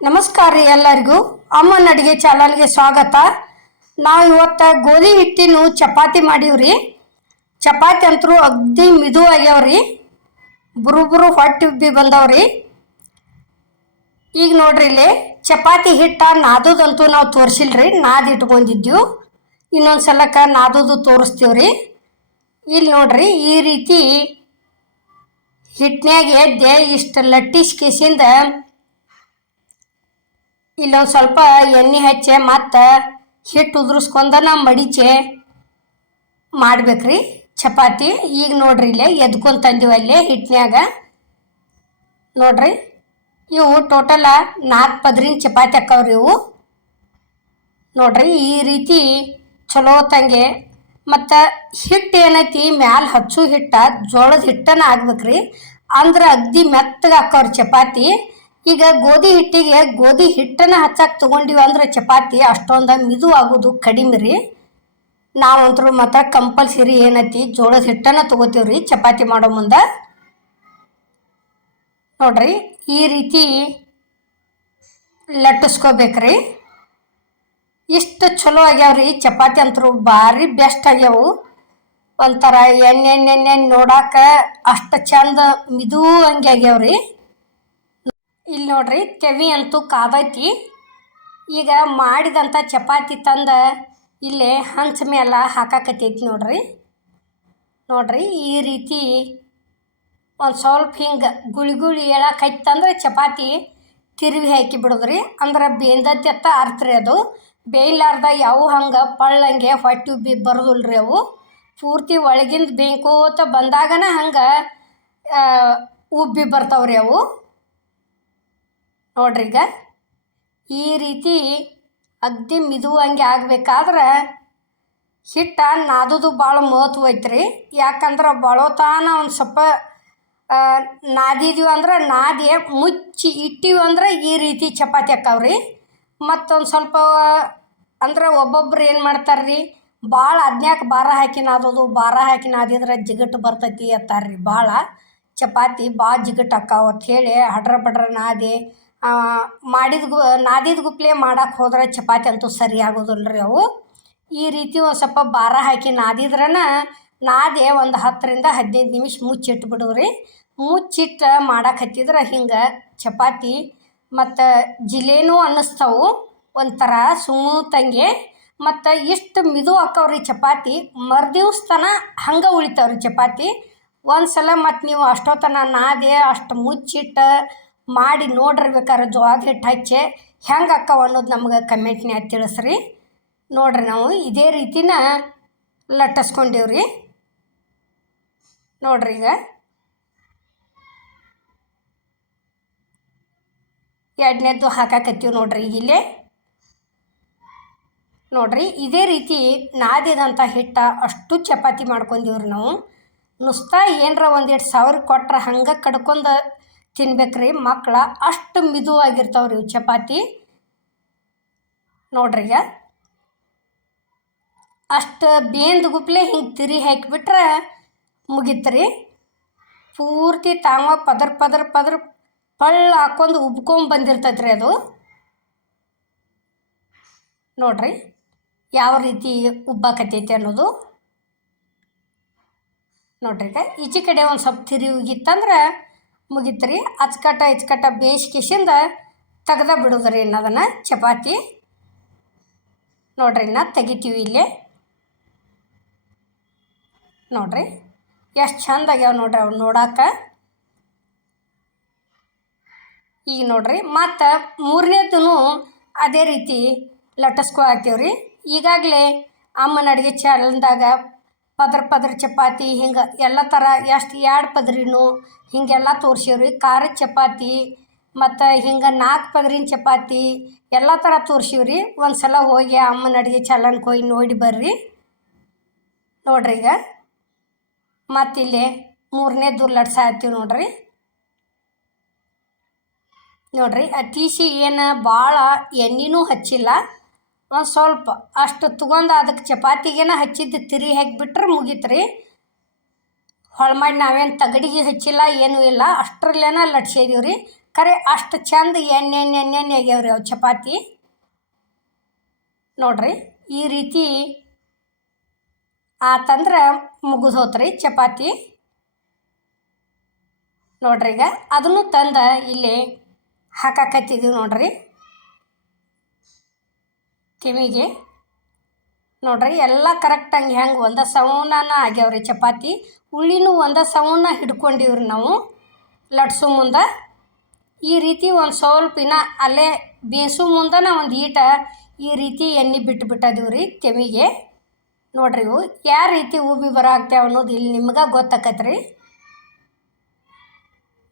ನಮಸ್ಕಾರ ರೀ ಎಲ್ಲರಿಗೂ. ಅಮ್ಮನ ಅಡುಗೆ ಚಾನಲ್ಗೆ ಸ್ವಾಗತ. ನಾವು ಇವತ್ತು ಗೋಧಿ ಹಿಟ್ಟಿನ ಚಪಾತಿ ಮಾಡೀವ್ರಿ. ಚಪಾತಿ ಅಂತರೂ ಅಗ್ದಿ ಮಿದು ಆಗ್ಯಾವ್ರಿ. ಬುರುಬುರು ಬುರು ಹೊಟ್ಟೆ ಉಬ್ಬಿ ಬಂದವ್ರಿ. ಈಗ ನೋಡ್ರಿ ಇಲ್ಲಿ ಚಪಾತಿ ಹಿಟ್ಟ ನಾದದಂತೂ ನಾವು ತೋರಿಸಿಲ್ರಿ ನಾದ್ ಇಟ್ಕೊಂಡಿದ್ದೀವಿ ಇನ್ನೊಂದು ಸಲಕ್ಕ ನಾದೋದು ತೋರಿಸ್ತೀವ್ರಿ. ಇಲ್ಲಿ ನೋಡ್ರಿ ಈ ರೀತಿ ಹಿಟ್ನ್ಯಾಗ ಎದ್ದೆ ಇಷ್ಟು ಲಟ್ಟಿಸ್ ಕಿಸಿಂದ ಇಲ್ಲೊಂದು ಸ್ವಲ್ಪ ಎಣ್ಣೆ ಹಚ್ಚೆ, ಮತ್ತು ಹಿಟ್ಟು ಉದುರಿಸ್ಕೊಂಡನ ಮಡಿಚೆ ಮಾಡ್ಬೇಕ್ರಿ. ಚಪಾತಿ ಈಗ ನೋಡ್ರಿ ಇಲ್ಲೇ, ಎದ್ಕೊಂಡು ತಂದೀವಿ ಅಲ್ಲೇ ಹಿಟ್ಟಿನ್ಯಾಗ ನೋಡ್ರಿ, ಇವು ಟೋಟಲ ನಾಲ್ಕು ಪದ್ರಿನ ಚಪಾತಿ ಹಾಕವ್ರಿ ಇವು. ನೋಡ್ರಿ, ಈ ರೀತಿ ಚಲೋ ತಂಗೆ. ಮತ್ತು ಹಿಟ್ಟು ಏನೈತಿ, ಮ್ಯಾಲ ಹಚ್ಚು ಹಿಟ್ಟ, ಜೋಳದ ಹಿಟ್ಟನ ಆಗ್ಬೇಕ್ರಿ ಅಂದ್ರೆ ಅಗ್ದಿ ಮೆತ್ತಗೆ ಹಾಕವ್ರಿ ಚಪಾತಿ. ಈಗ ಗೋಧಿ ಹಿಟ್ಟಿಗೆ ಗೋಧಿ ಹಿಟ್ಟನ್ನ ಹಚ್ಚಕ್ಕೆ ತೊಗೊಂಡಿವಿ ಅಂದ್ರೆ ಚಪಾತಿ, ಅಷ್ಟೊಂದು ಮಿದು ಆಗೋದು ಕಡಿಮೆ ರೀ. ನಾವಂತರೂ ಮಾತ್ರ ಕಂಪಲ್ಸರಿ ಏನೈತಿ, ಜೋಳದ ಹಿಟ್ಟನ್ನ ರೀ ಚಪಾತಿ ಮಾಡೋ ಮುಂದೆ. ನೋಡ್ರಿ, ಈ ರೀತಿ ಲಟ್ಟಿಸ್ಕೋಬೇಕ್ರಿ. ಇಷ್ಟು ಚಲೋ ಆಗ್ಯಾವ್ರಿ ಚಪಾತಿ ಅಂತರೂ ಭಾರಿ ಬೆಸ್ಟ್ ಆಗ್ಯಾವು. ಒಂಥರ ಎಣ್ಣೆ ಎಣ್ಣೆ ಎಣ್ಣೆ ನೋಡಾಕ ಅಷ್ಟು ಚಂದ ಮಿದು ಹಂಗೆ ಆಗ್ಯಾವ್ರಿ. ಇಲ್ಲಿ ನೋಡ್ರಿ ತೆವಿ ಅಂತೂ ಕಾದೈತಿ. ಈಗ ಮಾಡಿದಂಥ ಚಪಾತಿ ತಂದು ಇಲ್ಲೇ ಹಂಚ ಮೇಲೆ ಹಾಕಾಕತ್ತೈತಿ ನೋಡ್ರಿ. ನೋಡ್ರಿ ಈ ರೀತಿ ಒಂದು ಸ್ವಲ್ಪ ಹಿಂಗೆ ಗುಳಿ ಗುಳಿ ಹೇಳಕ್ಕೈತಂದ್ರೆ ಚಪಾತಿ ತಿರುವಿ ಹಾಕಿ ಬಿಡೋದ್ರಿ. ಅಂದ್ರೆ ಬೇಂದತ್ತ ಅರ್ತ್ರಿ ಅದು. ಬೇಯ್ಲಾರ್ದ ಯಾವ ಹಂಗೆ ಪಳ್ಳಂಗೆ ಹೊಟ್ಟೆ ಉಬ್ಬಿ ಬರೋದಿಲ್ರಿ ಅವು. ಪೂರ್ತಿ ಒಳಗಿಂದ ಬೇಂಕೋತ ಬಂದಾಗನ ಹಂಗೆ ಉಬ್ಬಿ ಬರ್ತಾವ್ರಿ ಅವು. ನೋಡ್ರಿ ಈಗ ಈ ರೀತಿ ಅಗ್ದಿ ಮಿದುವಂಗೆ ಆಗಬೇಕಾದ್ರೆ ಹಿಟ್ಟ ನಾದೋದು ಭಾಳ ಮಹತ್ವ ರೀ ಯಾಕಂದ್ರೆ ಬಳೋತಾನ ಒಂದು ಸ್ವಲ್ಪ ನಾದಿದೀವಿ ಅಂದ್ರೆ ನಾದಿ ಮುಚ್ಚಿ ಇಟ್ಟಿವಿ ಅಂದ್ರೆ ಈ ರೀತಿ ಚಪಾತಿ ಹಾಕವ್ರಿ. ಮತ್ತೊಂದು ಸ್ವಲ್ಪ, ಅಂದ್ರೆ ಒಬ್ಬೊಬ್ರು ಏನು ಮಾಡ್ತಾರೆ ರೀ ಭಾಳ ಅದ್ನ್ಯಾಕೆ ಬಾರ ಹಾಕಿ ನಾದೋದು ಬಾರ ಹಾಕಿ ನಾದಿದ್ರೆ ಜಿಗಟ್ಟು ಬರ್ತೈತಿ ಅಂತಾರ್ರಿ. ಭಾಳ ಚಪಾತಿ ಭಾಳ ಜಿಗಟ್ಟು ಅಂತ ಹೇಳಿ ಹಡ್ರ ಬಡ್ರ ನಾದಿ ಮಾಡಿದ ಗು, ನಾದಿದ ಗುಪ್ಲೆ ಮಾಡಕ್ಕೆ ಹೋದ್ರೆ ಚಪಾತಿ ಅಂತೂ ಸರಿ ಆಗೋದಿಲ್ಲ ರೀ ಅವು. ಈ ರೀತಿ ಒಂದು ಸ್ವಲ್ಪ ಭಾರ ಹಾಕಿ ನಾದಿದ್ರನ ನಾದಿ ಒಂದು ಹತ್ತರಿಂದ ಹದಿನೈದು ನಿಮಿಷ ಮುಚ್ಚಿಟ್ಟು ಬಿಡೋರಿ ಮುಚ್ಚಿಟ್ಟು ಮಾಡಕ್ಕೆ ಹತ್ತಿದ್ರೆ ಹಿಂಗೆ ಚಪಾತಿ ಮತ್ತು ಜಿಲೇನೂ ಅನ್ನಿಸ್ತವು. ಒಂಥರ ಸುಮೂತಂಗೆ ಮತ್ತು ಎಷ್ಟು ಮಿದು ಹಾಕವ್ರಿ ಚಪಾತಿ. ಮರುದಿವ್ಸ ಹಂಗೆ ಉಳಿತಾವ್ರಿ ಚಪಾತಿ. ಒಂದು ಸಲ ಮತ್ತು ನೀವು ಅಷ್ಟೊತ್ತನ ನಾದೆ ಅಷ್ಟು ಮುಚ್ಚಿಟ್ಟು ಮಾಡಿ ನೋಡಿರ್ಬೇಕಾದ್ರೆ ಜೋಳದ ಹಿಟ್ಟು ಹಚ್ಚಿ ಹೆಂಗೆ ಅಕ್ಕವ ಅನ್ನೋದು ನಮ್ಗೆ ಕಮೆಂಟ್ನ್ಯಾಗ ತಿಳಿಸ್ರಿ. ನೋಡ್ರಿ ನಾವು ಇದೇ ರೀತಿನ ಲಟ್ಟಿಸ್ಕೊಂಡೇವ್ರಿ. ನೋಡ್ರಿ ಈಗ. ಎರಡನೇದ್ದು ಹಾಕಾಕತ್ತೀವಿ ನೋಡ್ರಿ ಇಲ್ಲಿ ಇಲ್ಲೇ. ನೋಡ್ರಿ ಇದೇ ರೀತಿ ನಾದಿದಂಥ ಹಿಟ್ಟ ಅಷ್ಟು ಚಪಾತಿ ಮಾಡ್ಕೊಂಡಿವ್ರಿ ನಾವು. ನುಸ್ತಾ ಏನರ ಒಂದೆರಡು ಸಾವಿರ ಕೊಟ್ರೆ ಹಂಗೆ ಕಡ್ಕೊಂಡು ತಿನ್ಬೇಕ್ರಿ ಮಕ್ಕಳ ಅಷ್ಟು ಮಿದುವಾಗಿರ್ತಾವ್ರಿ ಇವು ಚಪಾತಿ. ನೋಡ್ರಿ ಅಷ್ಟು ಬೇಂದ ಗುಪ್ಲೆ ಹಿಂಗೆ ತಿರಿ ಹಾಕಿಬಿಟ್ರೆ ಮುಗೀತ್ರಿ. ಪೂರ್ತಿ ತಾವ ಪದರ್ ಪದರ್ ಪದರ್ ಪಳ್ಳ ಹಾಕೊಂಡು ಉಬ್ಕೊಂಡು ಬಂದಿರ್ತೈತೆ ರೀ ಅದು. ನೋಡ್ರಿ ಯಾವ ರೀತಿ ಉಬ್ಬಾಕತೈತಿ ಅನ್ನೋದು. ನೋಡ್ರಿ ಈಚೆ ಕಡೆ ಒಂದು ಸ್ವಲ್ಪ ತಿರಿ ಉಗಿತ್ತಂದ್ರೆ ಮುಗೀತ್ರಿ. ಅಚ್ಕಟ್ಟ ಇಚ್ಕಟ್ಟ ಬೇಯಿಸ್ಕಿಸಿಂದ ತೆಗ್ದ ಬಿಡೋದ್ರಿ ಇನ್ನು ಅದನ್ನು ಚಪಾತಿ. ನೋಡ್ರಿ ಇನ್ನು ತೆಗಿತೀವಿ ಇಲ್ಲಿ. ನೋಡ್ರಿ ಎಷ್ಟು ಚಂದ ಆಗ್ಯಾವ ನೋಡ್ರಿ ಅವು ನೋಡಾಕ. ಈಗ ನೋಡ್ರಿ ಮತ್ತು ಮೂರನೇದೂ ಅದೇ ರೀತಿ ಲಟ್ಟಿಸ್ಕೊ ಹಾಕ್ತೀವ್ರಿ ಈಗಾಗಲೇ ಅಮ್ಮನ ಅಡುಗೆ ಚಾನಲ್ದಾಗ ಪದ್ರ ಪದ್ರ ಚಪಾತಿ, ಹಿಂಗೆ ಎಲ್ಲ ಥರ ಎಷ್ಟು ಎರಡು ಪದ್ರಿನೂ ಹಿಂಗೆಲ್ಲ ತೋರ್ಸೀವ್ರಿ ಖಾರದ ಚಪಾತಿ, ಮತ್ತು ಹಿಂಗೆ ನಾಲ್ಕು ಪದ್ರಿನ ಚಪಾತಿ ಎಲ್ಲ ಥರ ತೋರ್ಸೀವ್ರಿ ಒಂದು ಸಲ ಹೋಗಿ ಅಮ್ಮನ ಅಡುಗೆ ಚಲನ್ ಹೋಗಿ ನೋಡಿ ಬರ್ರಿ. ನೋಡ್ರಿ ಈಗ. ಮತ್ತಿಲ್ಲಿ ಮೂರನೇದು ಆಯ್ತೀವಿ ನೋಡ್ರಿ. ನೋಡ್ರಿ ಅತೀಸಿ ಏನು ಭಾಳ ಎಣ್ಣೆನೂ ಹಚ್ಚಿಲ್ಲ. ಒಂದು ಸ್ವಲ್ಪ ಅಷ್ಟು ತಗೊಂಡು ಅದಕ್ಕೆ ಚಪಾತಿಗೇನ ಹಚ್ಚಿದ್ದು ತಿರಿ ಹಾಕಿಬಿಟ್ರೆ ಮುಗೀತು ರೀ ಮಾಡಿ ನಾವೇನು ತಗಡಿಗೆ ಹಚ್ಚಿಲ್ಲ, ಏನೂ ಇಲ್ಲ. ಅಷ್ಟರಲ್ಲೇನ ಲಟ್ಸಿದೀವಿ ರೀ ಖರೆ ಅಷ್ಟು ಚಂದ ಎಣ್ಣೆ ಎಣ್ಣೆ ಎಣ್ಣೆ ಎಣ್ಣೆ ರೀ ಅವು ಚಪಾತಿ. ನೋಡ್ರಿ, ಈ ರೀತಿ ಆತಂದ್ರೆ ಮುಗಿದು ಹೋತ್ರಿ ಚಪಾತಿ. ನೋಡ್ರಿ ಈಗ, ಅದನ್ನು ತಂದು ಇಲ್ಲಿ ಹಾಕಾಕತ್ತಿದ್ದೀವಿ ನೋಡ್ರಿ. ಕಿವಿಗೆ ನೋಡ್ರಿ, ಎಲ್ಲ ಕರೆಕ್ಟಾಗಿ ಹೆಂಗೆ ಒಂದ ಸೌನಾನ ಆಗ್ಯಾವ್ರಿ ಚಪಾತಿ. ಹುಳಿನೂ ಒಂದ ಸೌನ ಹಿಡ್ಕೊಂಡಿವ್ರಿ ನಾವು. ಲಟ್ಸು ಮುಂದೆ. ಈ ರೀತಿ ಒಂದು ಸ್ವಲ್ಪ ಇನ್ನ ಅಲ್ಲೇ ಬೇಯಿಸು ನಾವು ಒಂದು ಈಟ ಈ ರೀತಿ ಎಣ್ಣೆ ಬಿಟ್ಟು ಬಿಟ್ಟದೀವಿ ರೀ ಕೆಮಿಗೆ ನೋಡ್ರಿ ಇವು ಯಾವ ರೀತಿ ಉಬ್ಬಿ ಬರಾಕ್ತೇವೆ ಅನ್ನೋದು ಇಲ್ಲಿ ನಿಮ್ಗೆ ಗೊತ್ತಾಕತ್ರಿ.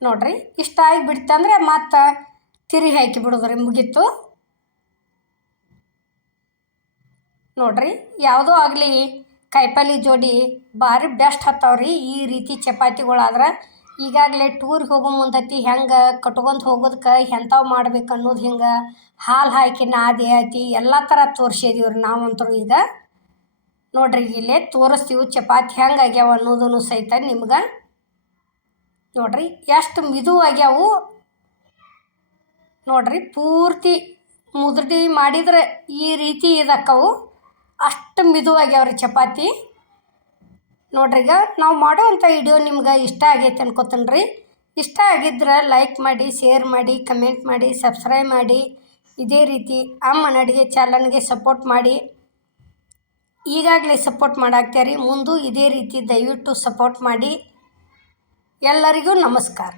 ನೋಡ್ರಿ, ಇಷ್ಟ ಆಗಿ ಬಿಡ್ತಂದ್ರೆ ಮತ್ತೆ ತಿರುಗಿ ಹಾಕಿ ಬಿಡೋದ್ರಿ ಮುಗೀತು. ನೋಡ್ರಿ, ಯಾವುದೂ ಆಗಲಿ. ಕಾಯಿಪಲ್ಲೆ ಜೋಡಿ ಭಾರಿ ಬೆಸ್ಟ್ ಹತ್ತವ್ರಿ ಈ ರೀತಿ ಚಪಾತಿಗಳಾದ್ರೆ. ಈಗಾಗಲೇ ಟೂರ್ಗೆ ಹೋಗೋ ಮುಂದತಿ ಹೆಂಗೆ ಕಟ್ಕೊಂಡು ಹೋಗೋದಕ್ಕೆ ಎಂಥವು ಮಾಡ್ಬೇಕು ಅನ್ನೋದು ಹಿಂಗೆ ಹಾಲು ಹಾಕಿ, ನಾದಿ ಐತಿ ಎಲ್ಲ ಥರ ತೋರಿಸಿದೀವ್ರಿ ನಾವಂತರೂ ಈಗ. ನೋಡ್ರಿ, ಇಲ್ಲೇ ತೋರಿಸ್ತೀವಿ ಚಪಾತಿ ಹೆಂಗೆ ಆಗ್ಯಾವ ಅನ್ನೋದನ್ನು ಸಹಿತ ನಿಮ್ಗೆ. ನೋಡ್ರಿ, ಎಷ್ಟು ಮಿದು ಆಗ್ಯಾವು. ನೋಡ್ರಿ, ಪೂರ್ತಿ ಮುದ್ರಡಿ ಮಾಡಿದ್ರೆ ಈ ರೀತಿ ಇದಕ್ಕವು ಅಷ್ಟು ಮಿದು ರೀ ಚಪಾತಿ. ನೋಡ್ರಿ ಈಗ ನಾವು ಮಾಡೋವಂಥ ವಿಡಿಯೋ ನಿಮ್ಗೆ ಇಷ್ಟ ಆಗೈತೆ ಅನ್ಕೋತೀನಿ ರೀ ಇಷ್ಟ ಆಗಿದ್ರೆ ಲೈಕ್ ಮಾಡಿ ಶೇರ್ ಮಾಡಿ ಕಮೆಂಟ್ ಮಾಡಿ ಸಬ್ಸ್ಕ್ರೈಬ್ ಮಾಡಿ. ಇದೇ ರೀತಿ ಅಮ್ಮನ ಅಡುಗೆ ಚಾನಲ್ಗೆ ಸಪೋರ್ಟ್ ಮಾಡಿ. ಈಗಾಗಲೇ ಸಪೋರ್ಟ್ ಮಾಡಾಕ್ತೀರಿ. ಮುಂದೂ ಇದೇ ರೀತಿ ದಯವಿಟ್ಟು ಸಪೋರ್ಟ್ ಮಾಡಿ. ಎಲ್ಲರಿಗೂ ನಮಸ್ಕಾರ.